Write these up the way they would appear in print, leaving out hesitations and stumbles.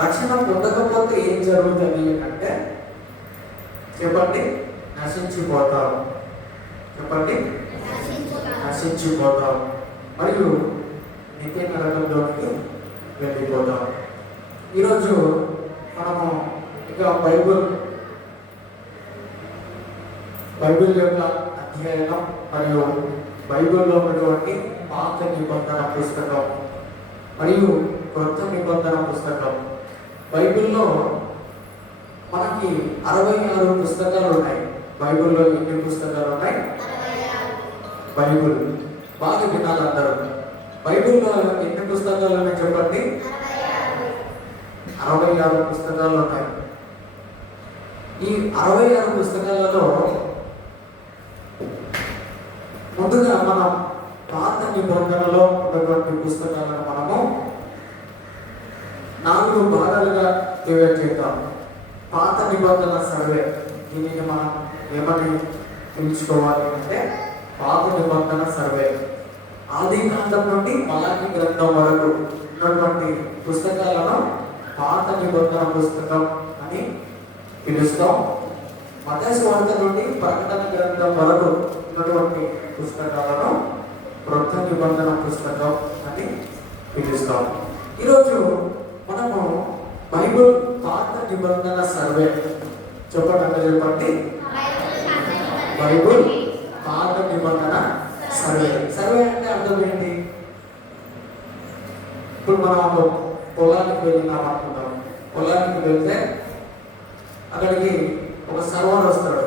రక్షణ పొందకపోతే ఏం జరుగుతుంది అంటే చెప్పండి, నశించిపోతాం. చెప్పండి, నశించిపోతాం మరియు నిత్య నరకంలోకి వెళ్ళిపోతాం. ఈరోజు మనము ఇక బైబిల్ యొక్క అధ్యయనం మరియు బైబిల్లో ఉన్నటువంటి పాత నిబంధన పుస్తకం మరియు కొత్త నిబంధన పుస్తకం. బైబిల్లో మనకి 66 పుస్తకాలు ఉన్నాయి. బైబిల్లో ఎన్ని పుస్తకాలు ఉన్నాయి? బైబిల్ బాగా వినాలి అందరూ. బైబిల్లో ఎన్ని పుస్తకాలు ఉన్నాయి చెప్పండి? 66 పుస్తకాలు ఉన్నాయి. ఈ 66 పుస్తకాలలో ముందుగా మనం పాత నిబంధనలో ఉన్నటువంటి పుస్తకాలను మనము 4 భాగాలుగా డివైడ్ చేద్దాం. పాత నిబంధన సర్వే. దీనిని మనం ఏమని పిలుచుకోవాలి అంటే పాత నిబంధన సర్వే. ఆది కాండం నుండి మలాకి గ్రంథం వరకు ఉన్నటువంటి పుస్తకాలను పాత నిబంధన పుస్తకం అని పిలుస్తాం. మత్తయి సువార్త నుండి ప్రకటన గ్రంథం వరకు ఉన్నటువంటి పుస్తకాలను క్రొత్త నిబంధన పుస్తకం అని పిలుస్తాం. ఈరోజు మనము బైబిల్ పాత నిబంధన సర్వే. చెప్పండి. బైబిల్ పాత నిబంధన సర్వే. సర్వే అంటే అర్థం ఏంటి? ఇప్పుడు మనం పొలానికి వెళ్ళినాం అనుకుంటాం. పొలానికి వెళ్తే అక్కడికి ఒక సర్వర్ వస్తాడు.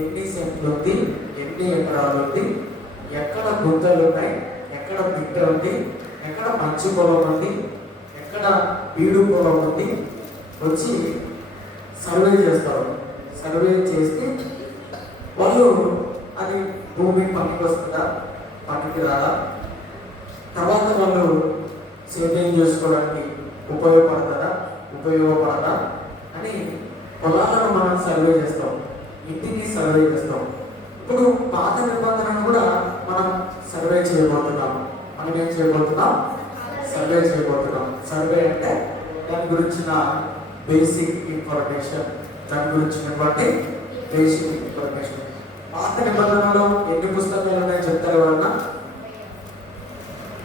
ఎన్ని సెంట్లు ఉంది, ఎన్ని ఎకరాలు ఉంది, ఎక్కడ గుంతలు ఉన్నాయి, ఎక్కడ బిడ్డ ఉంది, ఎక్కడ మంచి పొలం ఉంది, ఎక్కడ బీడు పొలం ఉంది, వచ్చి సర్వే చేస్తారు. సర్వే చేసి వాళ్ళు అది భూమి పనికి వస్తుందా, పనికి రాదా, తర్వాత వాళ్ళు సేద్యం చేసుకోవడానికి ఉపయోగపడదా అని పొలాలను మనం సర్వే చేస్తాం. ఇంటిని సర్వే చేస్తాం. ఇప్పుడు పాత నిబంధనను కూడా మనం సర్వే చేయబోతున్నాం. మనం ఏం చేయబోతున్నాం? సర్వే చేయబోతున్నాం. సర్వే అంటే దాని గురించిన బేసిక్ ఇన్ఫర్మేషన్, దాని గురించినటువంటి బేసిక్ ఇన్ఫర్మేషన్. పాత నిబంధనలో ఎన్ని పుస్తకాలు ఉన్నాయో చెప్తారు ఎవరన్నా?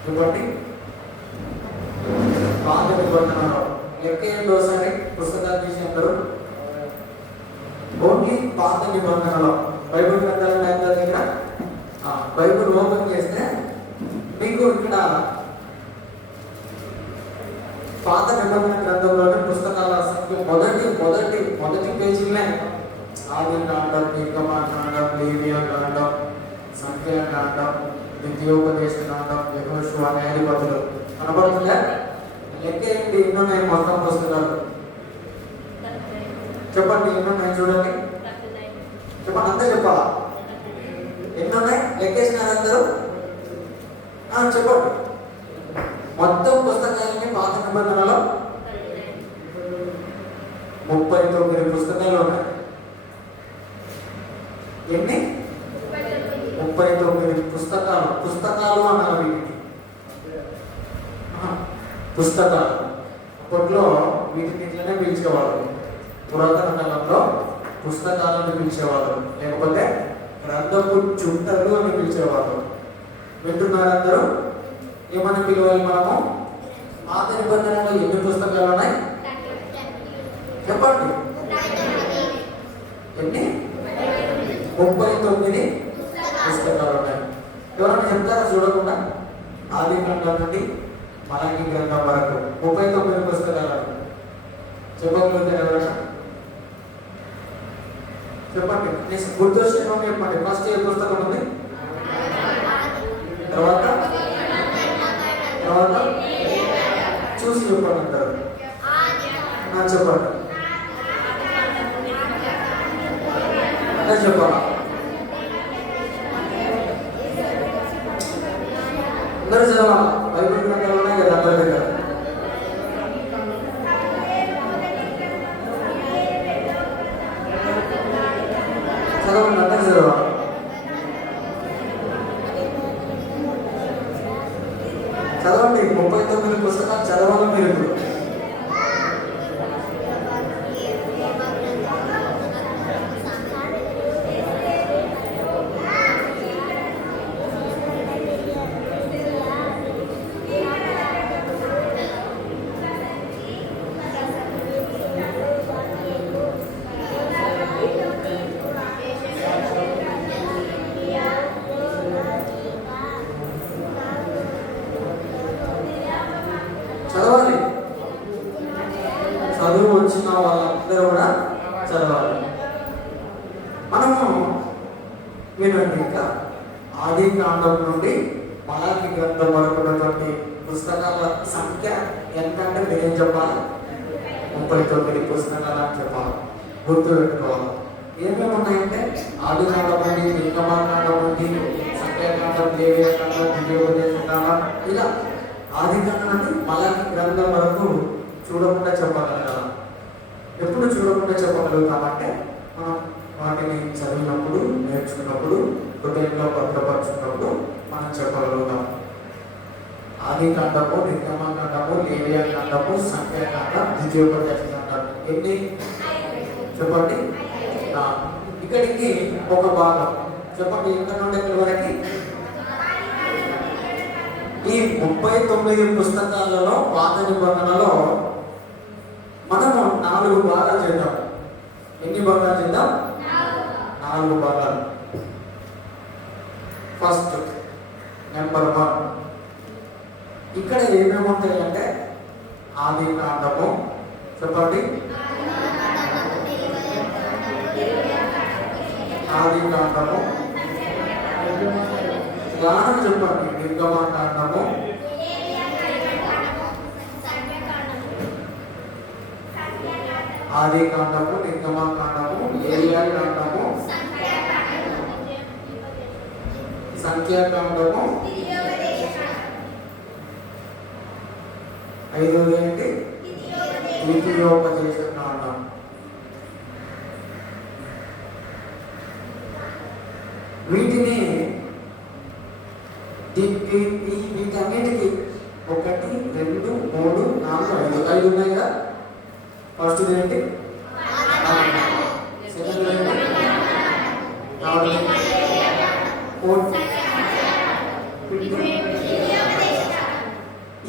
చెప్పండి. పాత నిబంధనలో లెక్క ఏంటి ఒకసారి? పుస్తకాలు తీసి అందరూ ఓన్లీ పాత నిబంధనలో బైబిల్ గ్రంథాలు ఉన్నాయి దగ్గర. బైబిల్ ఓపెన్ చేస్తే మీకు ఇక్కడ పాత నిబంధన గ్రంథంలోని పుస్తకాల సంఖ్య మొదటి పేజీలనే ఆది కాండం, నిర్గమకాండం, లేవియా కాండం, సంఖ్య కాండం, ద్వితీయోపదేశ కాండం, యెహోషువ, న్యాయాధిపతులు కనబడుతుందా? లెక్క ఏంటి? ఎన్నున్నాయి మొత్తం పుస్తకాలు? చెప్పండి, ఎన్నున్నాయి చూడండి. చెప్పండి, అంతా చెప్పాలా? ఎన్నున్నాయి? లెక్కేసినారు అందరూ? చెప్పండి. మొత్తం పుస్తకాలకి పాత నిబంధనలో 39 పుస్తకాలు ఉన్నాయి. ఎన్ని? 39 పుస్తకాలు. పుస్తకాలు అన్నారు వీటికి. పుస్తకాలు. అప్పట్లో వీటిని ఇట్లనే పిలిచేవాళ్ళు. పురాతన కాలంలో పుస్తకాలను పిలిచేవాళ్ళు, లేకపోతే గ్రంథపు చుట్టలు అని పిలిచేవాళ్ళు. వింటున్నారు అందరూ? ఏమని పిలవాలి మనము? పాత నిబంధనలో ఎన్ని పుస్తకాలు ఉన్నాయి? చెప్పండి. ఎన్ని? 39 పుస్తకాలు ఉన్నాయి. ఎవరైనా చెప్తారా చూడకుండా? ఆది కాండం నుండి మలాకి గ్రంథం వరకు 39 పుస్తకాలు చెప్పగలుగుతారు ఎవరైనా? చెప్పండి. గుర్తొచ్చిన చెప్పండి. ఫస్ట్ ఏ పుస్తకం ఉంది? తర్వాత చూసి చెప్పండి అంటారు. చెప్పండి. అదే చెప్పాలా? అందరూ చదవాలా? బైబిల్ గ్రంథాలు ఉన్నాయి కదా అందరి దగ్గర. చదవండి, అందరూ చదవాలి. చదవండి. 39 పుస్తకాలు చదవాలి మీరు. ఇప్పుడు చదువు వచ్చిన వాళ్ళందరూ కూడా చదవాలి. మనము వినండి, ఇంకా ఆది కాండం నుండి మలాకి గ్రంథం వరకు ఉన్నటువంటి పుస్తకాల సంఖ్య ఎంత అంటే మీరేం చెప్పాలి? 39 పుస్తకాలు అని చెప్పాలి. గుర్తు పెట్టుకోవాలి. ఏమేమి ఉన్నాయంటే ఆది కాండం నుండి, నిర్గమాకాండం నుండి, సంఖ్యాకాండం, లేవియాకాండం, ద్వితీయోపదేశకాండం, ఇలా ఆది కాండం నుండి మలాకి గ్రంథం వరకు చూడకుండా చెప్పగలగాలి. ఎప్పుడు చూడకుండా చెప్పగలుగుతామంటే మనం వాటిని చదివినప్పుడు, నేర్చుకున్నప్పుడు, హృదయంలో భద్రపరుచుకున్నప్పుడు మనం చెప్పగలుగుతాం. ఆది కాండము, నిర్గమాకాండము, లేవియాకాండము, సంఖ్యాకాండం, ద్వితీయోపదేశకాండం ఎన్ని చెప్పండి? ఇక్కడికి ఒక భాగం చెప్పండి. ఇక్కడ నుండి ఎక్కడి వరకు? ఈ 39 పుస్తకాలలో పాత నిబంధనలో మనము 4 భాగాలు చేద్దాం. ఎన్ని భాగాలు చేద్దాం? 4 భాగాలు. ఫస్ట్ నెంబర్ 1 ఇక్కడ ఏమేమి ఉంటాయి అంటే ఆది కాండము చెప్పండి, ఆది కాండము, జ్ఞానం చెప్పండి, నిర్గమాకాండము, ఆది కాండము, నిర్గమాకాండము, లేవియాకాండము, సంఖ్యాకాండము, 5వ ఏంటి? ద్వితీయోపదేశకాండం. వీటిని వీటన్నిటికి 1, 2, 3, 4, 5 ఉన్నాయి కదా. ఫస్ట్ ఏంటి? సెకండ్ ఏంటి?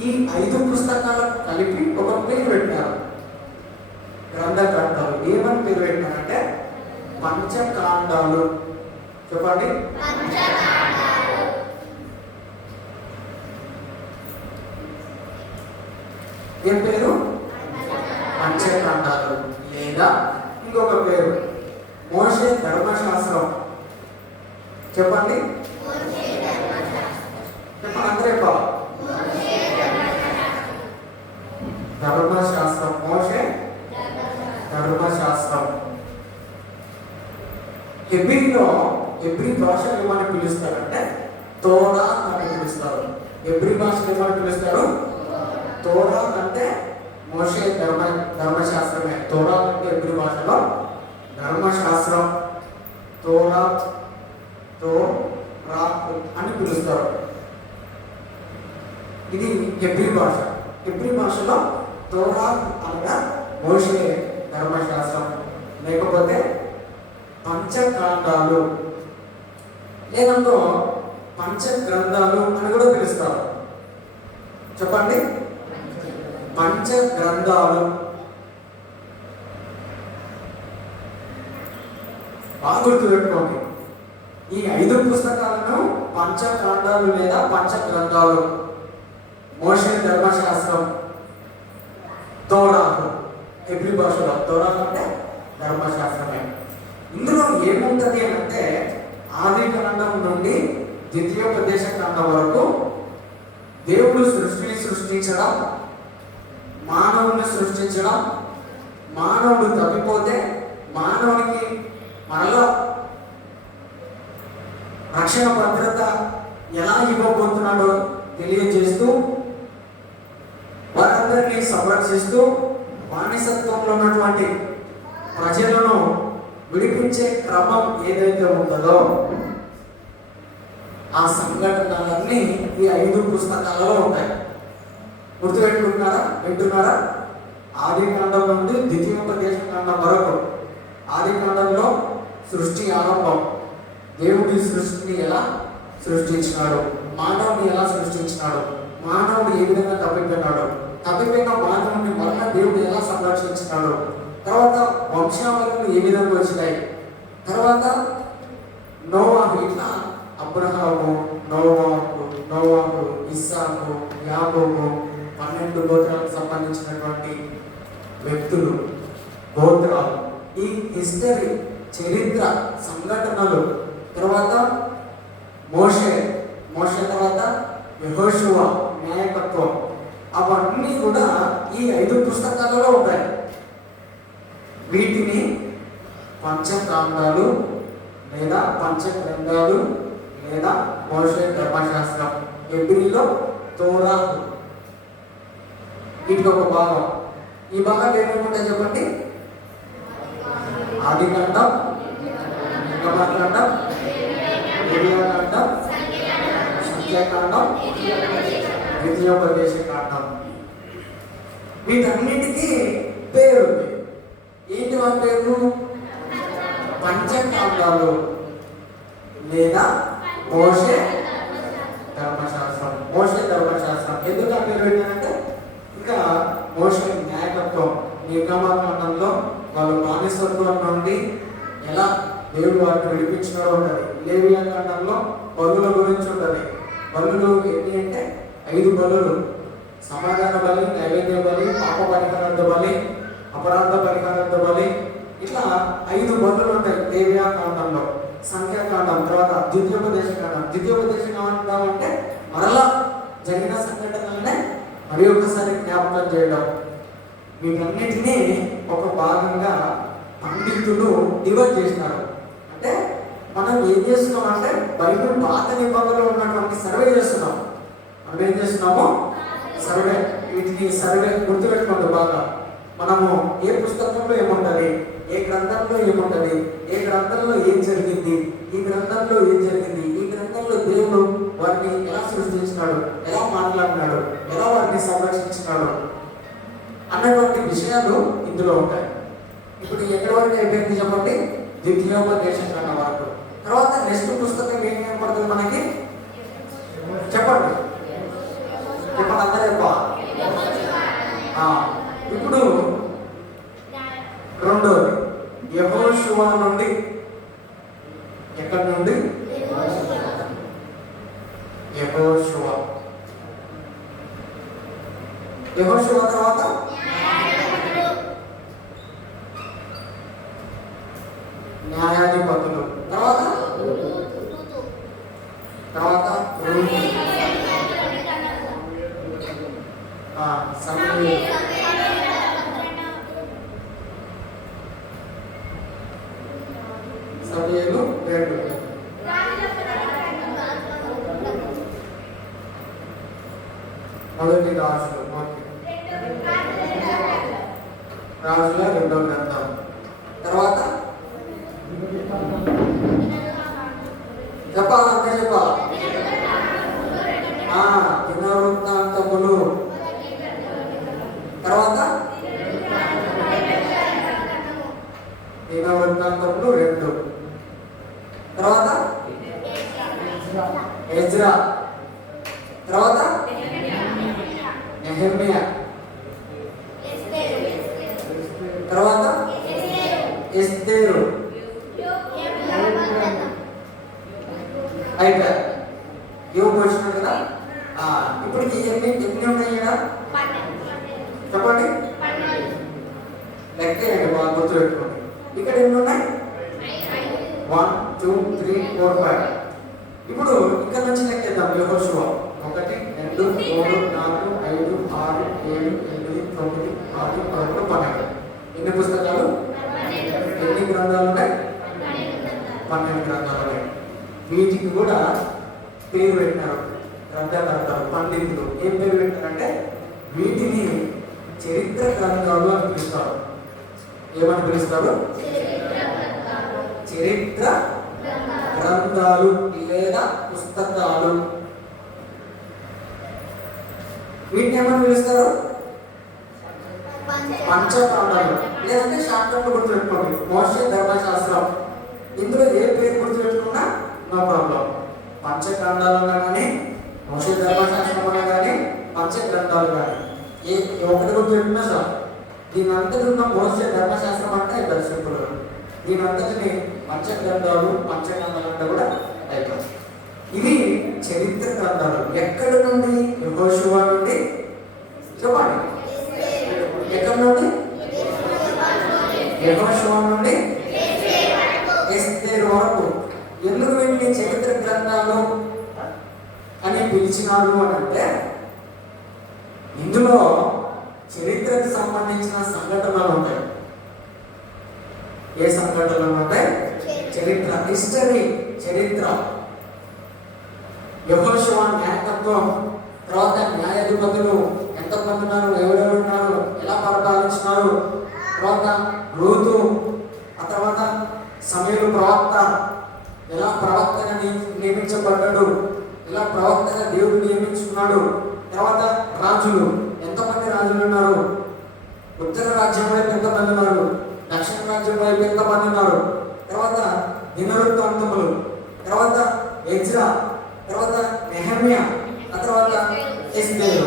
ఈ 5 పుస్తకాలకు కలిపి ఒక పేరు పెట్టారు, గ్రంథాలు. ఏమని పేరు పెట్టినారంటే పంచకాండాలు. చెప్పండి, ఏం పేరు? పంచకాండాలు. లేదా ఇంకొక పేరు మోషే ధర్మశాస్త్రం. చెప్పండి, చెప్పండి అందరే బాబు. ధర్మశాస్త్రం, మోషే ధర్మశాస్త్రం. హెబ్రీ భాషను ఏమని పిలుస్తారంటే తోరా అని పిలుస్తారు. హెబ్రీ భాషను ఏమని పిలుస్తారు? తోరా అంటే మోషే ధర్మశాస్త్రమే. తోరా అంటే హెబ్రీ భాషలో ధర్మశాస్త్రం, తోరా అని పిలుస్తారు. ఇది హెబ్రీ భాష. హెబ్రీ భాషలో తోరా అనగా మోషే ధర్మశాస్త్రం, లేకపోతే పంచకాండాలు, లేదంటే పంచగ్రంథాలు అని కూడా పిలుస్తారు. చెప్పండి, పంచగ్రంథాలు. బాగా గుర్తుపెట్టుకోండి. ఈ 5 పుస్తకాలను పంచకాండాలు లేదా పంచగ్రంథాలు. మోషే ధర్మశాస్త్రం, తోరా హెబ్రీ భాషలో తోరా అంటే ధర్మశాస్త్రమే. ఇందులో ఏముంటుంది అంటే ఆది కాండం నుండి ద్వితీయోపదేశకాండం వరకు దేవుడు సృష్టించడం, మానవుని సృష్టించడం, మానవుడు తప్పిపోతే మానవునికి మనలో రక్షణ భద్రత ఎలా ఇవ్వబోతున్నాడో తెలియజేస్తూ, వారందరినీ సంరక్షిస్తూ, బానిసత్వంలో ఉన్నటువంటి ప్రజలను విడిపించే క్రమం ఏదైతే ఉంటుందో ఆ సంఘటనలన్నీ ఈ 5 పుస్తకాలలో ఉంటాయి. గుర్తుపెట్టుకుంటున్నారా? వింటున్నారా? ఆది కాండం నుండి ద్వితీయోపదేశకాండం వరకు. ఆది కాండంలో సృష్టి ఆరంభం, దేవుడి సృష్టిని ఎలా సృష్టించినాడు, మానవుని ఎలా సృష్టించినాడు, మానవుడు ఏ విధంగా తప్పిపోయినాడు, తప్పిపోయిన మానవుని మరలా దేవుడు ఎలా సంరక్షించినాడు, తర్వాత వంశావళులు ఏ విధంగా వచ్చినాయి, తర్వాత నోవాహు, ఇట్లా అబ్రహాము, నోవాహు, ఇస్సాకు, యాకోబు, 12 గోత్రాలకు సంబంధించినటువంటి వ్యక్తులు, గోత్రాలు, ఈ హిస్టరీ, చరిత్ర, సంఘటనలు, తర్వాత మోషే తర్వాత యెహోషువ, న్యాయకత్వం, అవన్నీ కూడా ఈ 5 పుస్తకాలలో ఉంటాయి. వీటిని పంచకాండాలు లేదా పంచగ్రంథాలు లేదా మోషే ధర్మశాస్త్రం, హెబ్రీలో తోరాహు, వీటికి ఒక భాగం. ఈ భాగాలు ఏమేమి చెప్పండి? ఆదికాండం, నిర్గమకాండం, లేవియకాండం, సంఖ్యాకాండం, ద్వితీయోపదేశకాండం. వీటన్నిటికీ పేరు ఉంది. ఏంటి వాళ్ళ పేరు? పంచకాండాలు లేదా మోషే ధర్మశాస్త్రం. మోషే ధర్మశాస్త్రం ఎందుకు ఆ పేరు పెట్టారంటే, ఇంకా మోషే న్యాయకత్వం, నిర్గమకాండంలో వాళ్ళు బానిసత్వం నుండి ఎలా దేవుడు వారిని విడిపించినాడో ఉంటుంది. లేవియకాండంలో బలుల గురించి ఉంటుంది. బలులు ఏంటి అంటే 5 బలులు: సమాధాన బలి, నైవేద్య బలి, పాప పరిహారార్థ బలి, అపరాధ పరిహారార్థ బలి. ఇట్లా 5 బలులు ఉంటాయి లేవియకాండంలో. సంఖ్యాకాండం, తర్వాత ద్వితీయోపదేశకాండం. ద్వితీయోపదేశకాండం అంటే మరలా జరిగిన సంఘటనలనే మరి ఒకసారి జ్ఞాపకం చేయడం. వీటన్నిటినీ ఒక భాగంగా పండితులు డివైడ్ చేసినారు. అంటే మనం ఏం చేస్తున్నాం అంటే బైబిల్ పాత నిబంధనలో ఉన్నటువంటి సర్వే చేస్తున్నాం. మనం ఏం చేస్తున్నామో సర్వే. వీటిని సర్వే గుర్తుపెట్టుకోండి బాగా. మనము ఏ పుస్తకంలో ఏముంటుంది, ఏ గ్రంథంలో ఏముంటుంది, ఏ గ్రంథంలో ఏం జరిగింది, ఈ గ్రంథంలో ఏం జరిగింది, ఈ గ్రంథంలో దేవుడు వారిని ఎలా సృష్టించినాడు, ఎలా మాట్లాడినాడు, ఎలా వారిని సంరక్షించినాడు అన్నటువంటి విషయాలు ఇందులో ఉంటాయి. ఇప్పుడు ఎక్కడి వరకు అయిపోయింది చెప్పండి? ద్వితీయోపదేశకాండం వరకు. తర్వాత నెక్స్ట్ పుస్తకం ఏం కనపడుతుంది మనకి? చెప్పండి చెప్పండి అందరూ ఎక్కువ. ఇప్పుడు రెండోది యెహోషువ నుండి. ఎక్కడి నుండి? యెహోషువ. యెహోషువ తర్వాత న్యాయాధిపతులు, తర్వాత సమూయేలు 2. మొదటి రాజుల 2వ గ్రంథం. తర్వాత చెప్పాలంటే దినవృత్తాంతములు. తర్వాత దినవృత్తాంతములు 2. తర్వాత ఎజ్రా. తర్వాత నెహెమ్యా. తర్వాత ఎస్తేరు. అయితే యోబు వచ్చినాడు కదా. ఇప్పటికి ఎన్ని ఉన్నాయి కదా చెప్పండి? లెక్కేయండి బాగా గుర్తుపెట్టుకోండి. ఇక్కడ ఎన్ని ఉన్నాయి? 1 2 3 4 5. ఇప్పుడు ఇక్కడ నుంచి లెక్కేద్దాం. యెహోషువ 1 2 3 4 5 6 7 8 9 10 11 12. ఎన్ని పుస్తకాలు? ఎన్ని గ్రంథాలు ఉన్నాయి? 12 గ్రంథాలు ఉన్నాయి. వీటికి కూడా పేరు పెట్టినారు గ్రంథకర్తలు, పండితులు. ఏం పేరు పెట్టారంటే వీటిని చరిత్ర గ్రంథాలు అని పిలుస్తారు. ఏమని పిలుస్తారు? చరిత్ర గ్రంథాలు లేదా పుస్తకాలు. వీటిని ఏమని పిలుస్తారు? పంచకాండాలు. లేదంటే శాస్త్రంలో గుర్తుపెట్టుకోండి, మోషే ధర్మశాస్త్రం. ఇందులో ఏ పేరు గుర్తుపెట్టుకున్నా నో ప్రాబ్లం. పంచకాండాలు అన్నా కానీ, మోషే ధర్మశాస్త్రం అన్నా కానీ, పంచగ్రంథాలు కానీ ఏ ఒకటి గుర్తుపెట్టుకున్నా సార్. దీని అంతటి ఉన్న మోషే ధర్మశాస్త్రం అంటే అయిపోతుంది సింపుల్. దీని అంతటిని పంచగ్రంథాలు, పంచగ్రంథాలు అంటే కూడా అయిపోతుంది. ఇవి చరిత్ర గ్రంథాలు. ఎక్కడి నుండి? యెహోషువ నుండి. చెప్పండి ఎక్కడి నుండి? యెహోషువ నుండి ఎస్తేరు వరకు. ఎందుకు వీటిని చరిత్ర గ్రంథాలు అని పిలిచినారు అని అంటే, ఇందులో చరిత్రకు సంబంధించిన సంఘటనలు ఉంటాయి. ఏ సంఘటనలు ఉంటాయి? చరిత్ర, హిస్టరీ, చరిత్ర. యెహోషువ నాయకత్వం, తర్వాత న్యాయాధిపతులు ఎంతమంది ఉన్నారు, ఎవరెవరు ఉన్నారు, ఎలా పరిపాలించినారు, తర్వాత రూతు, ఆ తర్వాత సమూయేలు ప్రవక్త ఎలా ప్రవక్తగా నియమించబడ్డాడు, ఎలా ప్రవక్తగా దేవుడు నియమించుకున్నాడు, తర్వాత రాజులు, ఎంతమంది రాజులు ఉన్నారు, ఉత్తర రాజ్యం వైపు ఎంతమంది ఉన్నారు, దక్షిణ రాజ్యం వైపు ఎంతమంది ఉన్నారు, తర్వాత దినవృత్తాంతములు, తర్వాత ఎజ్రా, తర్వాత నెహెమ్యా, ఆ తర్వాత ఎస్తేరు.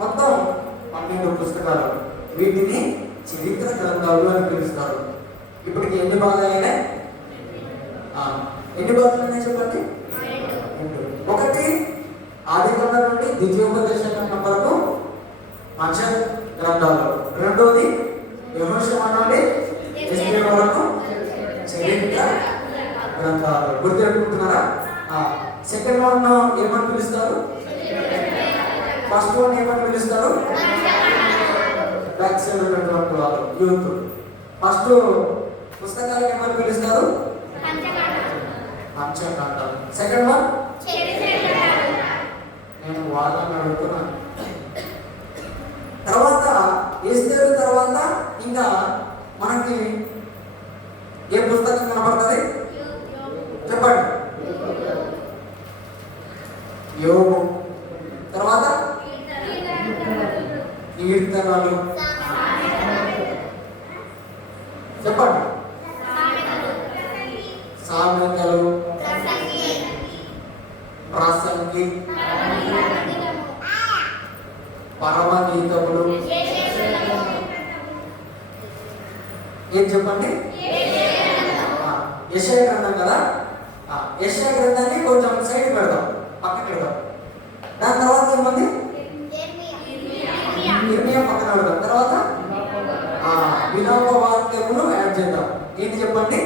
మొత్తం 12 పుస్తకాలు. వీటిని చరిత్ర గ్రంథాలు అని పిలుస్తారు. ఇప్పటికి ఎన్ని భాగాలైనాయి? ఎన్ని భాగాలు చెప్పండి? ఒకటి ఆదికాండం నుండి ద్వితీయోపదేశ కాండం వరకు మధ్య గ్రంథాలు. రెండోది యెహోషువ నుండి ఎస్తేరు వరకు చరిత్ర గ్రంథాలు. గుర్తుపెట్టుకుంటున్నారా? సెకండ్ వన్ ఏమని పిలుస్తారు? ఫస్ట్ వన్ ఏమని పిలుస్తారు? బ్యాక్ సైడ్ ఉన్నటువంటి వాళ్ళు, యూత్. ఫస్ట్ పుస్తకాలు ఏమని పిలుస్తారు? పంచకాండాలు. సెకండ్ వన్ నేను వాళ్ళని అడుగుతున్నాను. తర్వాత ఎస్తేరు తర్వాత ఇంకా మనకి ఏ పుస్తకం కనపడుతుంది చెప్పండి? యోబు. తర్వాత కీర్తనలు. చెప్పండి? సామెతలు, ప్రసంగి, పరమగీతములు. ఏం చెప్పండి? యెషయా గ్రంథం కదా. యెషయా గ్రంథాన్ని కొంచెం సైడ్ పెడదాం, పక్కన పెడదాం. దాని తర్వాత ఏమంది? ఇర్మియా పక్కన పెడదాం. తర్వాత విలాప వాక్యములు యాడ్ చేద్దాం. ఏంటి చెప్పండి?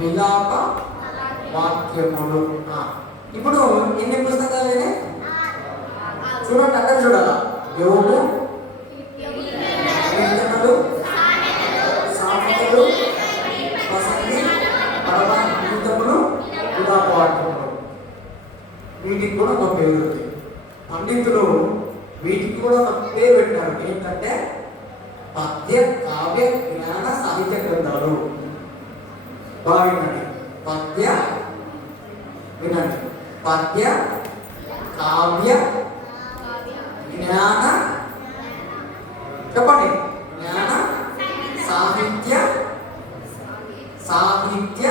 విలాప వాక్యములు. ఇప్పుడు ఎన్ని పుస్తకాలు అయినాయి చూడండి, అక్కడ చూడాలా? యోబు, కీర్తనలు, సామెతలు, ప్రసంగి, పరమగీతములు, విలాప వాక్యములు. వీటికి కూడా ఒక పేరు ఉంది. పండితులు వీటికి కూడా ఒక పేరు పెట్టారు. ఏంటంటే పద్య, కావ్య, జ్ఞాన, సాహిత్య గ్రంథాలు. బాగా వినండి. పద్య, వినండి. పద్య, కావ్య, జ్ఞాన, చెప్పండి? జ్ఞాన, సాహిత్య, సాహిత్య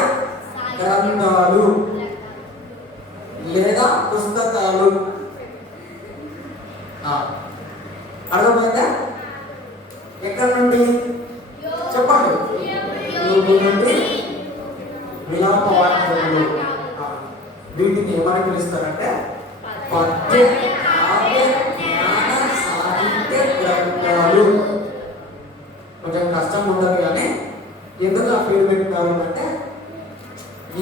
గ్రంథాలు లేదా పుస్తకాలు. అర్థమైందా? ఎక్కడి నుండి చెప్పండి? యోబు నుండి విలాప వాక్యములు. వీటిని ఏమని పిలుస్తారంటే పద్య, కావ్య, జ్ఞాన, సాహిత్య గ్రంథాలు. కొంచెం కష్టం ఉండదు, కానీ ఎందుకు ఆ పేరు పెట్టినారు అంటే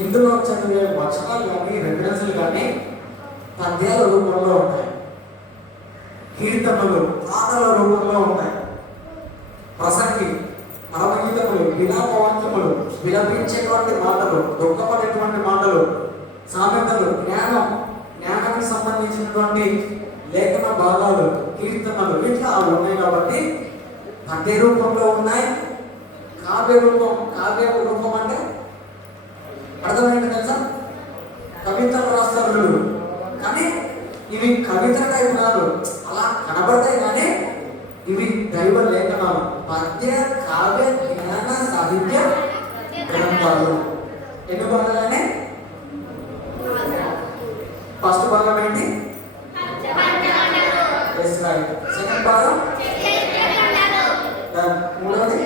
ఇందులో చదివే వచనాలు కానీ రెఫరెన్స్లు కానీ పద్యాల రూపంలో ఉంటాయి, కీర్తనలు పాటల రూపంలో ఉంటాయి, ప్రసంగి, పరమగీతములు, విలాప వాక్యములు, విలపించేటువంటి మాటలు, దుఃఖపడేటువంటి మాటలు, సామెతలు, జ్ఞానానికి సంబంధించినటువంటి లేఖన భాగాలు, కీర్తనలు, ఇట్లా ఉన్నాయి. కాబట్టి పద్య రూపంలో ఉన్నాయి. కావ్య రూపం అంటే అర్థమైంది తెలుసా? కవితలు రాస్తారు, కానీ ఇవి కవిత టైప్ కాదు, అలా కనబడతాయి, కానీ ఇవి దైవ లేఖనాలు. పద్య, కావ్య, జ్ఞాన, సాహిత్య గ్రంథాలు. ఎన్ని భాగాలనే? ఫస్ట్ భాగం ఏంటి? సెకండ్ భాగం మూడవది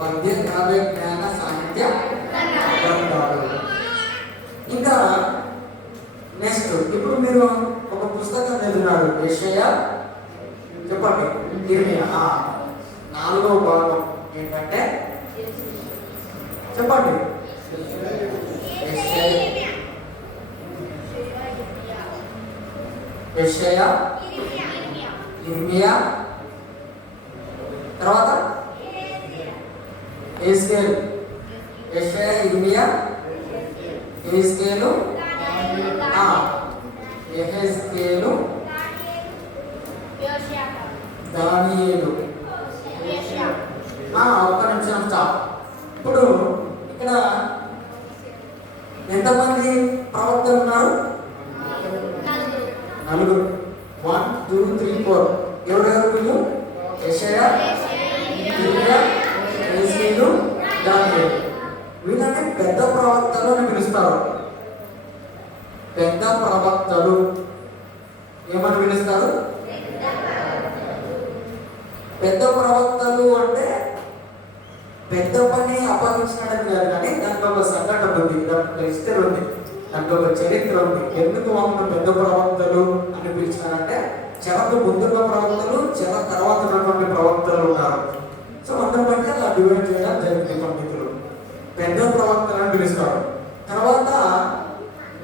పద్య, కావ్య, జ్ఞాన, సాహిత్య గ్రంథాలు. ఇంకా నెక్స్ట్, ఇప్పుడు మీరు ఒక పుస్తకం చదివినారు, యెషయా, చెప్పండి. ఇర్మియా. నాలుగవ భాగం ఏంటంటే చెప్పండి. యెషయా, ఇర్మియా, తర్వాత యెహెజ్కేలు. యెషయా, ఇర్మియా, యెహెజ్కేలు, యెహెజ్కేలు, దానియేలు. ఒక్క నిమిషం స్టాప్. ఇప్పుడు ఇక్కడ ఎంతమంది ప్రవక్తలు ఉన్నారు? నలుగురు. 1 2 3 4. ఎవరెవరు వీళ్ళు? యెషయా, ఇర్మియా, యెహెజ్కేలు, దానియేలు. వీళ్ళని పెద్ద ప్రవక్తలు అని పిలుస్తారు. పెద్ద ప్రవక్తలు ఏమని పిలుస్తారు? పెద్ద ప్రవక్తలు అంటే పెద్ద పని అప్పగించినట్టు కాదు, కానీ దాంట్లో ఒక సంఘటన ఉంది, దాంట్లో హిస్టరీ ఉంది, దాంట్లో ఒక చరిత్ర ఉంది. ఎందుకు వాళ్ళు పెద్ద ప్రవక్తలు అని పిలిచినారంటే చెరకు ముందున్న ప్రవక్తలు, చెర తర్వాత ఉన్నటువంటి ప్రవక్తలు ఉన్నారు. సో అందరి బట్టి అలా డివైడ్ చేయడం జరిగింది. పండితులు పెద్ద ప్రవక్తలు అని పిలుస్తారు. తర్వాత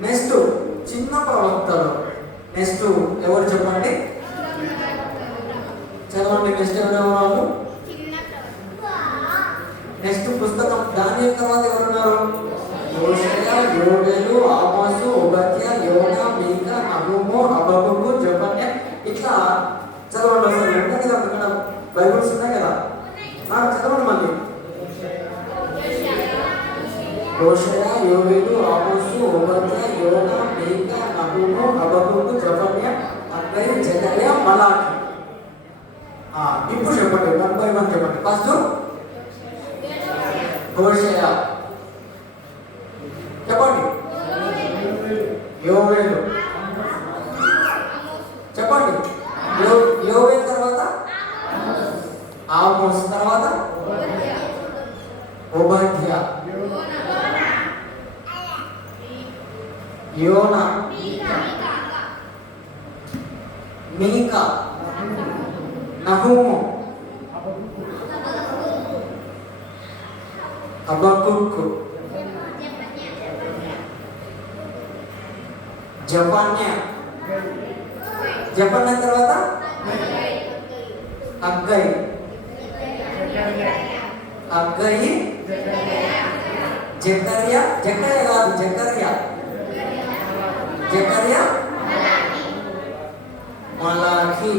నెక్స్ట్ చిన్న ప్రవక్తలు. నెక్స్ట్ ఎవరు చెప్పండి? చదవండి. నెక్స్ట్ ఎవరు? నెక్స్ట్ పుస్తకం దానియేలు తర్వాత ఎవరున్నారు? హోషేయ, యోవేలు, ఆమోసు, ఓబద్యా, యోనా, మీకా, నహూము, హబక్కూకు, జెఫన్యా. ఇట్లా చదవండి. అసలు ఉంటాయి కదా ఇక్కడ బైబిల్స్ ఉన్నాయి కదా, చదవండి మళ్ళీ. హోషేయ, యోవేలు, ఆమోసు, ఓబద్యా, యోనా, మీకా, నహూము, హబక్కూకు, జెఫన్యా, హగ్గై, జెకర్యా, మలాకి. ఇప్పుడు చెప్పండి, 1 by 1 చెప్పండి. ఫస్ట్ హోషేయ చెప్పండి. యోవేలు చెప్పండి. యోవేలు తర్వాత ఆమోస్, తర్వాత ఓబద్యా, యోనా, మీకా, నహూము, హబక్కూకు, జెఫన్యా. జెఫన్యా తర్వాత హగ్గై, హగ్గయి, జెకర్యా. జెకర్యా కాదు, జెకర్యా. జెకర్యా, మలాకి.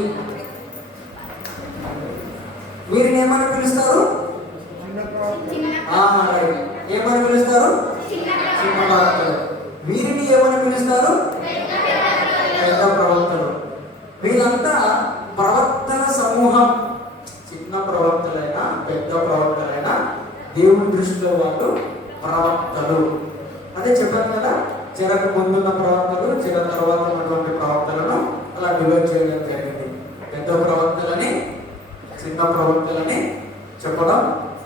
వీరిని ఏమని పిలుస్తారు? ఏమని పిలుస్తారు? చిన్న ప్రవక్తలు. వీరిని ఏమని పిలుస్తారు? పెద్ద ప్రవక్తలు. వీరంతా ప్రవక్తల సమూహం. చిన్న ప్రవక్తలైనా పెద్ద ప్రవక్తలైనా దేవుని దృష్టిలో వాళ్ళు ప్రవక్తలు. అదే చెప్పాను కదా, చెరకు ముందున్న ప్రవక్తలు, చెర తర్వాత ఉన్నటువంటి ప్రవక్తలను అలా డివైడ్ చేయడం జరిగింది. పెద్ద ప్రవక్తలని, చిన్న ప్రవక్తలని చెప్పడం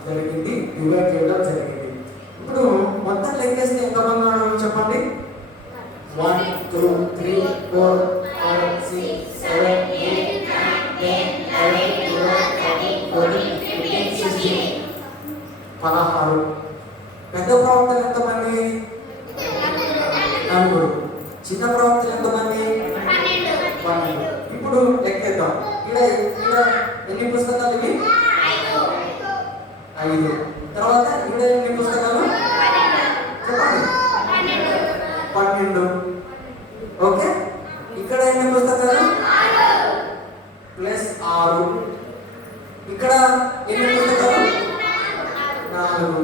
జరిగింది, డివైడ్ చేయడం జరిగింది. ఇప్పుడు మొత్తం లెక్కేస్తే ఎంతమంది ఉన్నారో చెప్పండి. 1 2 3 4 5 6 7 8 9 10 11 12 13 14 15 16. పెద్ద ప్రవక్తలు ఎంతమంది? 4. చిన్న ప్రవక్తలు ఎంతమంది? 12. ఇప్పుడు లెక్కేద్దాం. ఇక్కడ ఎన్ని పుస్తకాలు ఇవి? 5. తర్వాత ఇక్కడ ఎన్ని పుస్తకాలు? చెప్పండి. 12. ఓకే. ఇక్కడ ఎన్ని పుస్తకాలు? +6. ఇక్కడ ఎన్ని పుస్తకాలు? 4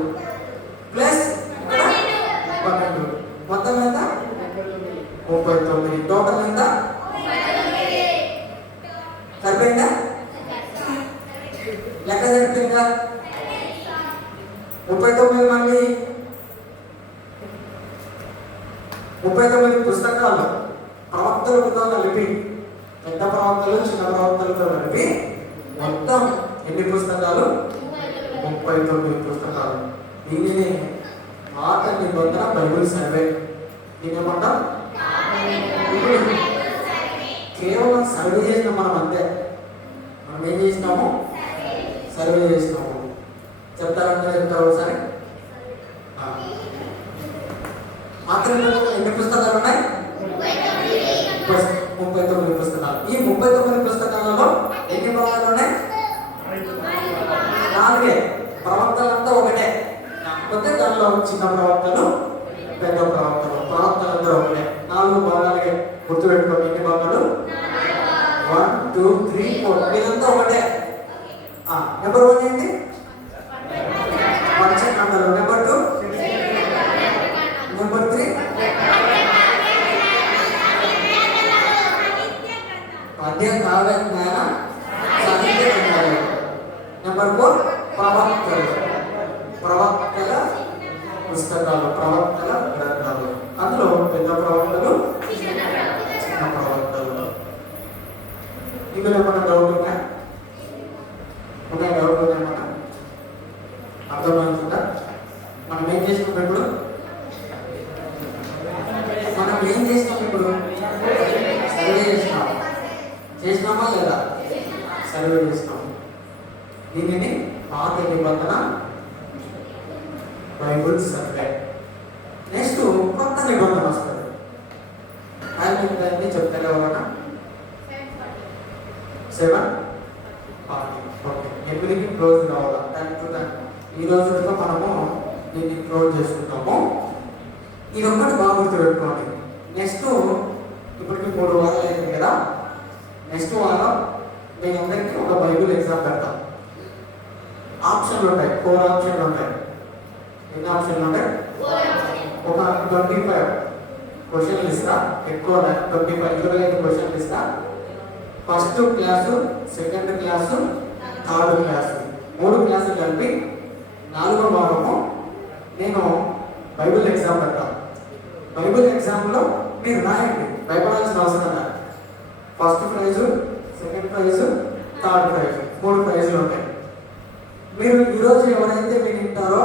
ప్లస్ ఇక్కడ 12. మొత్తం ఎంత? 39. టోటల్ ఎంత? సరిపోయిందా? లెక్క సరిపోయిందా? 39 మంది, 39 పుస్తకాలు ప్రవక్తలతో కలిపి, పెద్ద ప్రవక్తలు చిన్న ప్రవక్తలతో కలిపి మొత్తం ఎన్ని పుస్తకాలు? 39 పుస్తకాలు. దీనిని పాత నిబంధన బైబిల్ సర్వే. దీని ఏమంటాం? కేవలం సర్వే చేసిన మనం అంతే. మనం ఏం చేసినాము? సర్వే చేసినాము. చెప్తారంటే చెప్తారు ఒకసారి. మాతృభూమిలో ఎన్ని పుస్తకాలు ఉన్నాయి? 39 పుస్తకాలు. ఈ 39 పుస్తకాలలో ఎన్ని భాగాలు ఉన్నాయి? 4. ప్రవక్తలంతా ఒకటే, కాకపోతే దానిలో చిన్న ప్రవక్తలు, పెద్ద ప్రవక్తలు. ప్రవక్తలందరూ ఒకటే. 4 భాగాలకే గుర్తుపెట్టుకోండి. ఎన్ని భాగాలు? 1, 2, 3, 4. మీరంతా ఒకటే. నెంబర్ 1 ఏంటి? పంచకాండాలు. నెంబర్ 2, నెంబర్ 3 పద్య కావ్య జ్ఞాన సాహిత్య గ్రంథాలు. నెంబర్ 4 ప్రవక్తల పుస్తకాలు, ప్రవక్తల గ్రంథాలు. అందులో పెద్ద ప్రవక్తలు, చిన్న ప్రవక్తలు. ఇందులో ఏమన్నా డౌట్ ఉన్నాయా? డౌట్ ఉన్నాయా? అర్థమవుతుందా? మనం ఏం చేసినాం ఇప్పుడు? సర్వే చేసినామా లేదా? సర్వే చేసినాం. దీనిని పాత నిబంధన బైబుల్ సర్వే. నెక్స్ట్ కొత్త నిబంధన వస్తుంది. దాన్ని చెప్తారు ఎవరన్నా? 7:40. ఓకే, 8కి క్లోజ్ కావాలా? ఈ రోజుతో మనము దీన్ని క్లోజ్ చేసుకుంటాము. ఇది ఒక్కటి బాగా గుర్తుపెట్టుకోండి. నెక్స్ట్ ఇప్పటికి 3 వారాలు అయింది కదా. నెక్స్ట్ వారం మీ అందరికీ ఒక బైబుల్ ఎగ్జామ్ పెడతాం. ఆప్షన్లు ఉంటాయి, 4 ఆప్షన్లు ఉంటాయి. ఎన్ని ఆప్షన్లు ఉంటాయి? ఒక 25 క్వశ్చన్లు ఇస్తా. ఎక్కువ 25 క్వశ్చన్లు ఇస్తా. First class, second class, third class, 3 క్లాసులు కలిపి 4వ వారము నేను బైబుల్ ఎగ్జామ్ పెడతాను. బైబుల్ ఎగ్జామ్లో మీరు రాయండి, భయపడాల్సిన అవసరం లేదు. First prize, second price, third price, 3 ప్రైజులు ఉంటాయి. మీరు ఈరోజు ఎవరైతే వింటారో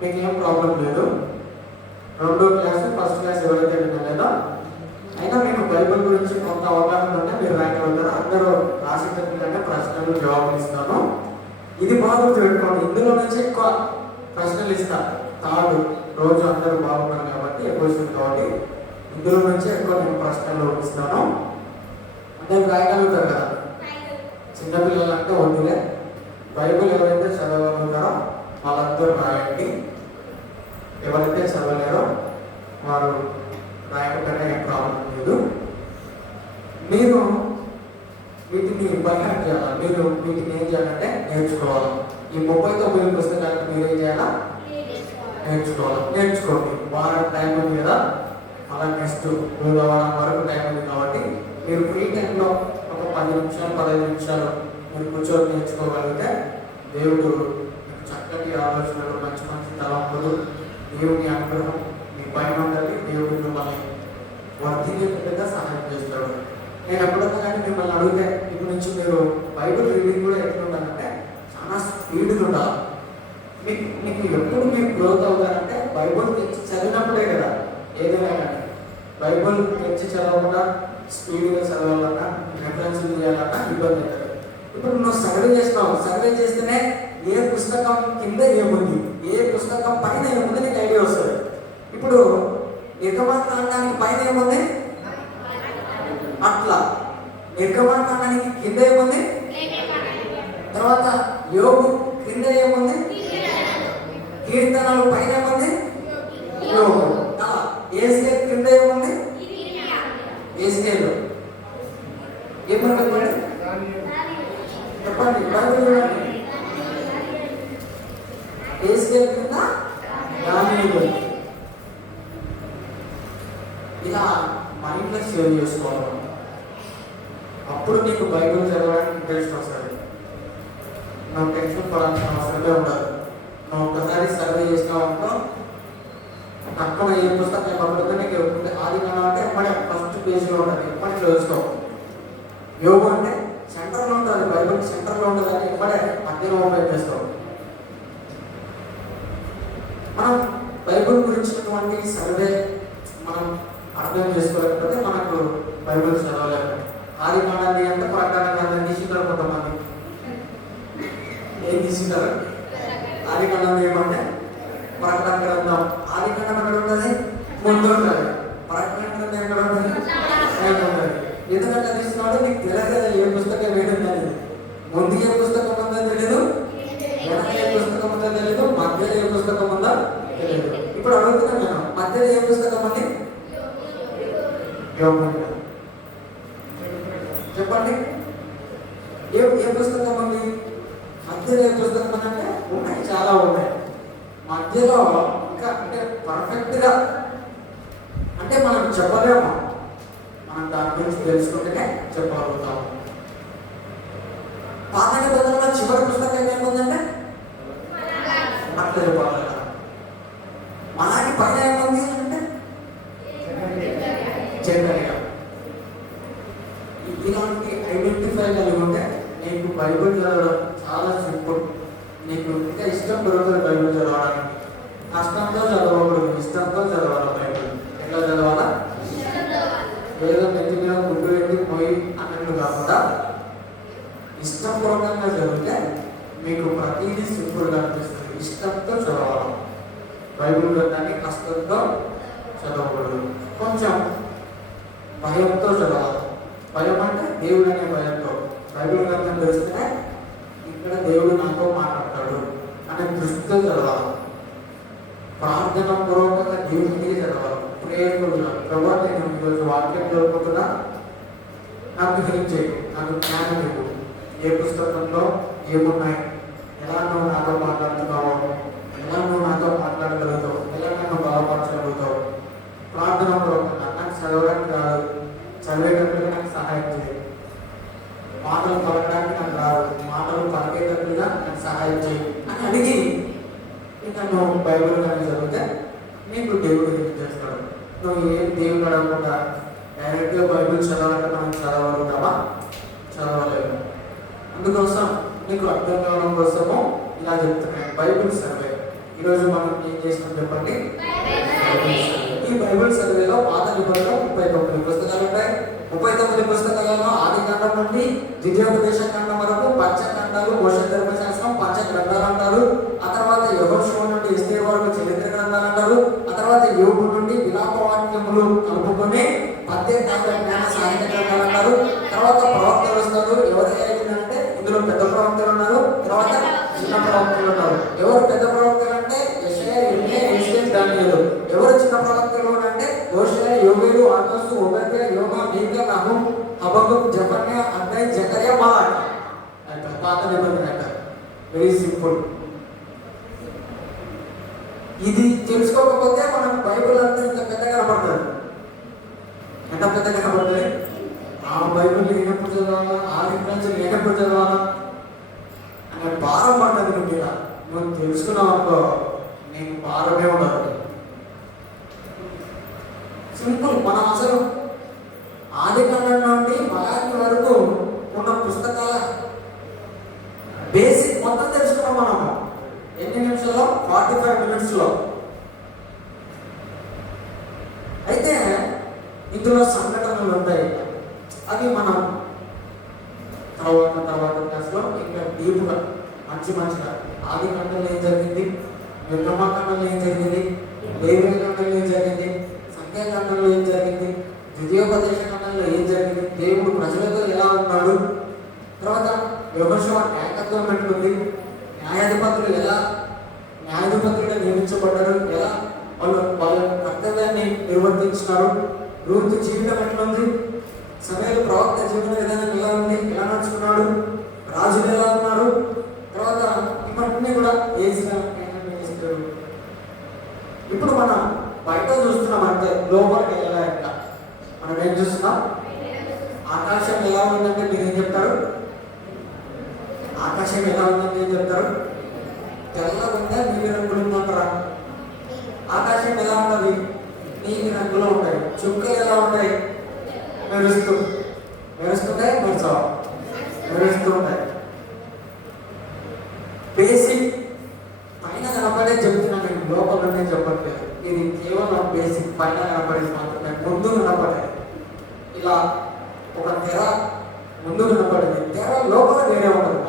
మీకు ఏం ప్రాబ్లం లేదు. 2వ క్లాసు, ఫస్ట్ క్లాస్ ఎవరైతే వినలేదో అయినా మీకు బైబిల్ గురించి కొంత అవగాహన ఉంటే మీరు రాయగలుగుతారు. అందరూ రాసేటట్టుగానే ప్రశ్నలు జవాబులు ఇస్తాను. ఇది బాగా గుర్తుపెట్టుకోండి. ఇందులో నుంచి ఎక్కువ ప్రశ్నలు ఇస్తాను. థర్డ్ రోజు అందరూ బాగున్నారు కాబట్టి ఎక్కువ ఇస్తుంది కాబట్టి ఇందులో నుంచి ఎక్కువ నేను ప్రశ్నలు ఇస్తాను. అందరూ రాయగలుగుతారు కదా. చిన్నపిల్లలు అంటే వద్దులే, బైబిల్ ఎవరైతే చదవగలుగుతారో వాళ్ళందరూ రాయండి. ఎవరైతే చదవలేరో వారు రాయకపోయినా ఏం ప్రాబ్లం లేదు. మీరు వీటిని బైహార్ట్ చేయాలి. మీరు వీటిని ఏం చేయాలంటే నేర్చుకోవాలి. ఈ 39 పుస్తకాలకు మీరు ఏం చేయాలా? నేర్చుకోండి. వారం టైం ఉంది కదా, అలా నెక్స్ట్ బుధవారం వరకు టైం ఉంది కాబట్టి మీరు ఫ్రీ టైంలో ఒక 10 నిమిషాలు 15 నిమిషాలు మీరు కూర్చొని నేర్చుకోగలిగితే దేవుడు మీకు చక్కటి ఆలోచనలు, మంచి మంచి తలంపులు, దేవుని అనుగ్రహం మీ పైన ఉండాలి. దేవుడు మిమ్మల్ని వర్ధిల్లేట్టుగా సహాయం చేస్తాడు. నేను ఎప్పుడన్నా కానీ మిమ్మల్ని అడిగితే ఇప్పటి నుంచి మీరు బైబిల్ రీడింగ్ కూడా ఎట్లా ఉండాలంటే చాలా స్పీడ్గా ఉండాలి. మీకు ఎప్పుడు మీరు గ్రోత్ అవుతారంటే బైబిల్ తెచ్చి చదివినప్పుడే కదా. ఏదైనా కానీ బైబిల్ తెచ్చి చదవకుండా స్పీడ్గా చదవాలన్నా, రెఫరెన్స్ చేయాలన్నా ఇబ్బంది అవుతుంది. ఇప్పుడు నువ్వు సర్వే చేస్తున్నావు. సర్వే చేస్తేనే ఏ పుస్తకం కింద ఏముంది, ఏ పుస్తకం పైన ఏముంది నీకు ఐడియా వస్తుంది. ఇప్పుడు నిర్గమకాండానికి పైన ఏముంది, అట్లా నిర్గమకాండానికి కింద ఏముంది, తర్వాత యోగు కింద ఏముంది, కీర్తనలు పైన ఏముంది, యోగు. ఏస్కేల్ కింద ఏముంది, ఏస్కేల్ ఏముంది చెప్పండి, చెప్పండి. ఏస్కేల్ కింద దానియేలు. ఇలా మైండ్లో సేవ్ చేసుకోవాలి. అప్పుడు నీకు బైబిల్ చదవడానికి ఇంట్రెస్ట్ వస్తుంది. నువ్వు టెన్షన్ పడాల్సిన అవసరమే ఉండదు. నువ్వు ఒక్కసారి సర్వే చేసినావు అనుకో, తక్కువ ఏ పుస్తకం పడుతుందో నీకు ఆది కాలం అంటే ఎప్పటి ఫస్ట్ పేజ్లో ఉంటుంది, ఎప్పటి చదువుతావు. యోగు అంటే సెంటర్లో ఉంటుంది, బైబిల్ సెంటర్లో ఉంటుంది అని ఎప్పుడే మధ్యలో ఓపెన్ చేస్తావు. మనం బైబిల్ గురించినటువంటి సర్వే మనం అర్థం చేసుకోలేకపోతే మనకు బైబిల్ చదవలేము. ఆది కాలాన్ని అంటే ప్రకటన గ్రంథం తీసి కొంతమంది తీసింటారండి. ఆది కాండం ఏమంటే ప్రకటన గ్రంథం. ఆది కాండం ఎక్కడ ఉంటుంది? ముందు ఉంటుంది. ప్రకటన గ్రంథం ఎక్కడ ఉంటుంది? వెనక ఉంటుంది. ఎందుకంటే తీసినాడు నీకు తెలియదు కదా ఏ పుస్తకం ఏంటంటే. ముందు ఏ పుస్తకం ఉందో తెలియదు, వెనక ఏ పుస్తకం ఉందో తెలియదు, మధ్యలో ఏ పుస్తకం ఉందో తెలియదు. ఇప్పుడు అడుగుతున్నాను నేను, మధ్యలో ఏ పుస్తకం అండి? చెప్పండి, ఏ పుస్తకం ఉంది? మధ్యలో ఏ పుస్తకం అంటే ఉన్నాయి, చాలా ఉన్నాయి. మధ్యలో ఇంకా అంటే పర్ఫెక్ట్గా అంటే మనం చెప్పలేము, మనం దాని గురించి తెలుసుకుంటేనే చెప్పగలుగుతాము. పాత నిబంధనలో చివరి పుస్తకం ఏముందంటే మత్తయి పాఠాలు. మలాకి పైన ఏముంది అంటే జకర్యా. ఇలాంటి ఐడెంటిఫై కలిగి ఉంటే నీకు బైబిల్ చదవడం చాలా సింపుల్. నీకు ఇంకా ఇష్టం దొరుకుతుంది బైబిల్ చదవడానికి. కష్టంతో చదవకూడదు, ఇష్టంతో చదవాలి బైబిల్. ఎట్లా చదవాలా? ఏదో నెత్తి మీద గుడ్డు పెట్టి పోయి అన్నట్టు కాకుండా ఇష్టపూర్వకంగా చదివితే మీకు ప్రతిదీ సింపుల్గా అనిపిస్తుంది. ఇష్టంతో చదవాలి బైబిల్ గ్రంథాన్ని, కష్టంతో చదవకూడదు. కొంచెం భయంతో చదవాలి. భయం అంటే దేవుడు అనే భయంతో. బైబిల్ గ్రంథం తెలిస్తేనే ఇక్కడ దేవుడు నాతో మాట్లాడతాడు అనే దృష్టితో చదవాలి. ప్రార్థన పూర్వకంగా దేవుడికి చదవాలి. ప్రేయర్ఫుల్గా, ప్రభు నేను ఈరోజు వాక్యం చదువుకుంటున్నా, నాకు హెల్ప్ చేయి, నాకు జ్ఞానం ఇవ్వు, ఏ పుస్తకంలో ఏమున్నాయి, ఎలా నువ్వు నాతో మాట్లాడుతున్నావో, ఎలా నువ్వు నాతో మాట్లాడగలుగుతావు, ఎలా నన్ను బలపరచగలుగుతావు. ప్రార్థన పూర్వకంగా నాకు చదవడానికి రాదు, చదివేటట్టుగా నాకు సహాయం చేయి. మాటలు పలకడానికి నాకు రాదు, మాటలు పలికేటట్టుగా నాకు సహాయం చేయి అని అడిగి ఇంకా నువ్వు బైబిల్ కానీ చదివితే నీకు దేవుడు హెల్ప్ చేస్తాడు. నువ్వు ఏం దేవుడు అడగకుండా డైరెక్ట్గా బైబిల్ చదవాలంటే మనం చదవగలుగుతామా? చదవలేము. అందుకోసం నీకు అర్థం కావడం కోసము ఇలా చెప్తున్నాను, బైబిల్ సర్వే. ఈరోజు మనం ఏం చేసినాం చెప్పండి? ఈ బైబిల్ సర్వేలో పాత నిబంధనలో 39 పుస్తకాలు ఉంటాయి. 39 పుస్తకాలలో ఆది కాండం నుండి ద్వితీయోపదేశ కాండం వరకు పంచఖండాలు, మోషే ధర్మశాస్త్రం, పంచ గ్రంథాలు అంటారు. ఆ తర్వాత యెహోషువ నుండి ఎస్తేరు వరకు చరిత్ర గ్రంథాలు అంటారు. ఆ తర్వాత యోబు నుండి విలాప వాక్యములు కలుపుకొని 18 జ్ఞాన సాహిత్య గ్రంథాలు అంటారు. తర్వాత ప్రవక్తలు వస్తారు. ఎవరు అంటే ఇందులో పెద్ద ప్రవక్తలు ఉన్నారు, తర్వాత చిన్న ప్రవక్తలు ఉన్నారు. ఎవరు పెద్ద ప్రవక్తలు అంటే యెషయా, ఇర్మియా, యేషయా, దానియేలు. ఎవరు చిన్న ప్రవక్తలు అంటే హోషేయ, యోవేలు, ఆమోసు, ఓబద్యా, యోనా, మీకా, నహూం, హబక్కూక్, జెఫన్యా, హగ్గై, జకర్యా, మలాకి. పాత నిబంధన అంటారు. Very simple. ఇది తెలుసుకోకపోతే మనకు బైబిల్ అంతా ఇంత పెద్ద కనపడుతుంది. ఎంత పెద్ద కనపడుతుంది? ఆ బైబిల్ లేనప్పుడు చదవాలా, ఆ రిఫరెన్స్ లేనప్పుడు చదవాలా అనే భారం పడ్డది నువ్వు మీద. నువ్వు తెలుసుకున్నావు అనుకో, నీకు భారమే ఉండదు. సింపుల్. మనం అసలు ఆది కాండం నుండి మలాకి వరకు ఉన్న పుస్తకాల బేసిక్ మొత్తం తెలుసుకున్నాం మనము. ఎన్ని నిమిషాల్లో? 45 minutesలో. అయితే ఇందులో సంఘటనలు ఉంటాయి. అవి మనం తర్వాత క్లాస్లో ఇంకా డీప్గా మంచిగా ఆది కాండంలో ఏం జరిగింది, నిర్గమాకాండంలో ఏం జరిగింది, లేవీ కాండంలో ఏం జరిగింది, సంఖ్యాకాండంలో ఏం జరిగింది, ద్వితీయోపదేశ కాండంలో ఏం జరిగింది, దేవుడు ప్రజలతో ఎలా ఉన్నాడు, తర్వాత యెహోషువ నాయకత్వం ఎట్లుంది, న్యాయాధిపతులుగా నియమించబడ్డారు, ఎలా వాళ్ళ కర్తవ్యాన్ని నిర్వర్తించినారు, రూతు జీవితం ఎట్లుంది, సమయాలు ప్రవక్త జీవన విధానం ఎలా ఉంది, ఎలా నడుచుకున్నాడు, రాజులు ఎలా ఉన్నారు, తర్వాత ఇవన్నీ కూడా ఇప్పుడు మనం బయట చూస్తున్నాం అంటే లోపలికి ఎలా ఎట్లా మనం ఏం చూస్తున్నాం? ఆకాశం ఎలా ఉందంటే మీరు ఏం చెప్తారు? ఆకాశం ఎలా ఉందంటే ఏం చెప్తారు? తెల్లగా ఉందా, నీలి రంగులు ఉందంటారా? ఆకాశం ఎలా ఉంటుంది? నీలి రంగులో ఉంటాయి. చుక్కలు ఎలా ఉంటాయి? మెరుస్తుంటాయి, మెరుస్తూ ఉంటాయి. బేసిక్ పైన కనపడే చెప్తున్నాను, నేను లోపల ఉండే చెప్పట్లేదు. ఇది కేవలం బేసిక్ పైన కనపడేది మాత్రమే. ముందు కనపడేది ఇలా ఒక తెర ముందు కనపడేది, తెర లోపల వేరే ఉంటుంది.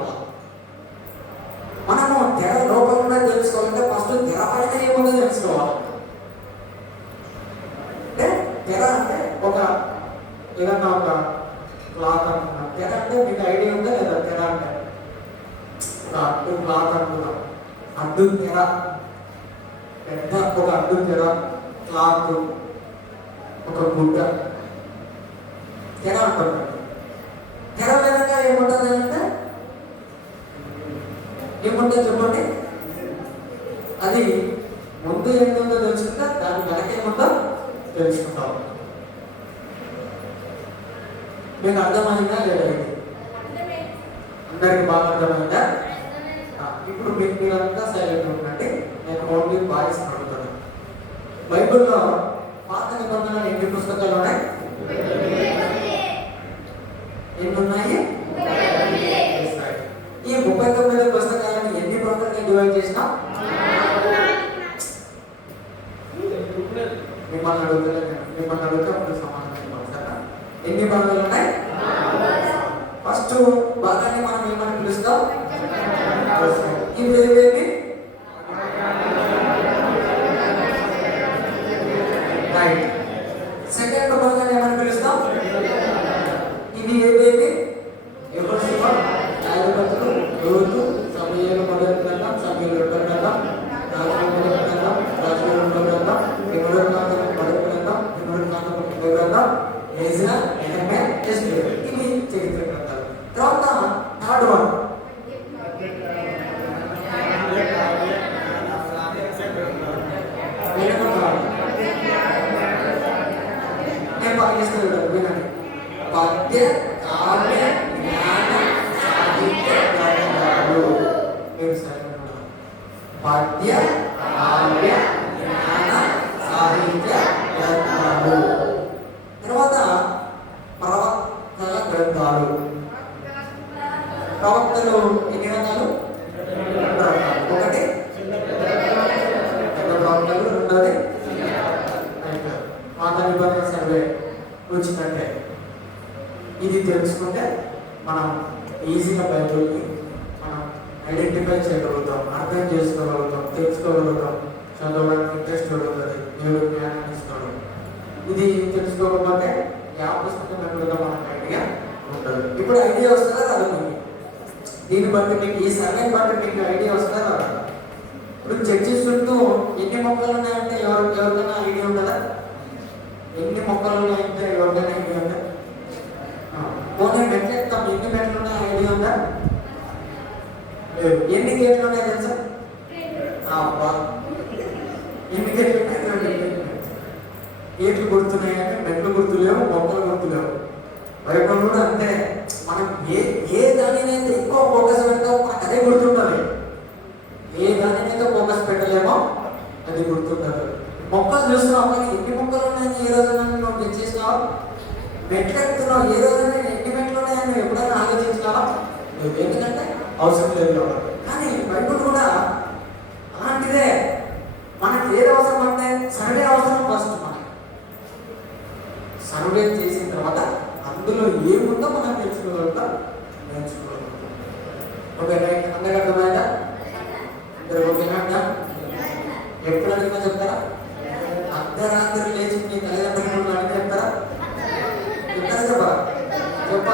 మన తెర అంటే మీకు ఐడియా ఉందా లేదా? తెర అంటే ఒక అడ్డు క్లాత్ అనుకున్నాం, అడ్డు తెర, పెద్ద ఒక అడ్డు తెర, క్లాత్, ఒక గుడ్డ, తెర అంటున్నాడు. తెర వెనక ఏముంటుంది అంటే ఏముంటుంది చెప్పండి? అది ముందు ఏముందో తెలుసుకుంటా, దాని వెనక ఏముందో తెలుసుకుంటాం. మీకు అర్థమైందా లేదా? అందరికి బాగా అర్థమైందా? ఇప్పుడు మీరంతా సైలెంట్ ఉండండి. నేను ఓన్లీ వాయిస్ అడుగుతాను. బైబిల్లో పాత నిబంధనలు ఎన్ని పుస్తకాలు ఉన్నాయి? ఎన్ని ఉన్నాయి? ఈ 39 పుస్తకాలను ఎన్ని భాగాలుగా డివైడ్ చేసినా? మిమ్మల్ని అడుగుతా అప్పుడు సమాధానం ఇవ్వాలి. ఎన్ని భాగాలు ఉన్నాయి? ఫస్ట్ భాగాన్ని మనం ఏమని పిలుస్తాం? ఇవి ఏవేవి? రైట్. సెకండ్ భాగాన్ని ఏమని పిలుస్తాం? ఇవి ఏవేవి? యెహోషువ, న్యాయాధిపతులు, రూతు, సమూయేలు మొదటి గ్రంథం, సమూయేలు రెండో గ్రంథం, రాజుల మొదటి గ్రంథం, రాజుల రెండో గ్రంథం, దినవృత్తాంతముల మొదటి గ్రంథం, దినవృత్తాంతముల రెండో గ్రంథం, ఎజ్రా, నెహెమ్యా, ఎస్తేరు. ఇవి చరిత్ర గ్రంథాలు. తర్వాత థర్డ్ వన్ నేను పాటిస్తాను వినండి. పద్య, కావ్య, జ్ఞాన, సాహిత్య గ్రంథాలు. మీరు సరే, పద్య, కావ్య, జ్ఞాన, సాహిత్య గ్రంథాలు. తర్వాత ప్రవక్తల గ్రంథాలు. ప్రవక్తలు ఎన్ని రకాలు? ఒకటి ప్రవక్తలు, రెండోది పాత నిబంధన సర్వే వచ్చినట్టే. ఇది తెలుసుకుంటే మనం ఈజీగా బైబిల్ని మనం ఐడెంటిఫై చేయగలుగుతాం, అర్థం చేసుకోగలుగుతాం, తెలుసుకోగలుగుతాం, చదవడానికి ఇంట్రెస్ట్ కలుగుతుంది, దేవుడు జ్ఞానాన్ని ఇస్తాడు. ఇది తెలుసుకోకపోతే యా పుస్తకం ఎప్పుడుగా మనకు ఐడియా ఉంటుంది. ఇప్పుడు ఐడియా వస్తుందా రాదు? మీకు దీన్ని బట్టి మీకు ఈ సర్వేని బట్టి మీకు ఐడియా వస్తుందా రాదా? ఇప్పుడు చర్చస్ చుట్టూ ఎన్ని మొక్కలు ఉన్నాయంటే ఎవరికైనా ఐడియా ఉంటుందా? ఎన్ని మొక్కలు ఉన్నాయంటే ఎవరికైనా ఐడియా ఉందా? పోనీ మెట్లు ఎక్కుతాం, ఎన్ని మెట్లు ఉన్నాయి ఐడియా ఉందా? ఎన్ని గేట్లు ఉన్నాయి తెలుసా? ఎన్ని గేట్లు ఉన్నాయి? గేట్లు గుర్తున్నాయి అంటే మెట్లు గుర్తులేవు, మొక్కలు గుర్తులేవు. బైబిల్ కూడా అంతే. మనం ఏ దానినైతే ఎక్కువ ఫోకస్ పెడతామో మనకు అదే గుర్తుంటుంది. ఏ దానినైతే ఫోకస్ పెట్టలేమో అది గుర్తుంటుంది. మొక్కలు చూస్తున్నావు, కానీ ఎన్ని మొక్కలు ఉన్నాయని ఏ రోజైనా నువ్వు తెచ్చేసినావా? మెట్లు ఎక్కుతున్నావు, ఏ రోజైనా ఎన్ని మెట్లు ఉన్నాయని నువ్వు ఎప్పుడైనా ఆలోచించినావా? నువ్వు ఎందుకంటే అవసరం లేదు కాబట్టి. కానీ బైబిల్ కూడా అలాంటిదే. మనకి ఏది అవసరం అంటే సర్వే అవసరం. ఫస్ట్ మనకి సర్వే చేసిన తర్వాత అందులో ఏముందో మనం తెలుసుకోగలుగుతాం, నేర్చుకోగలుగుతాం. Okay right. అందరికీ అర్థమైందా? అందరూ ఓకేనా? ఎప్పుడు అడిగినా చెప్తారా? అర్ధరాత్రి లేచి మీ తల్లిదండ్రులు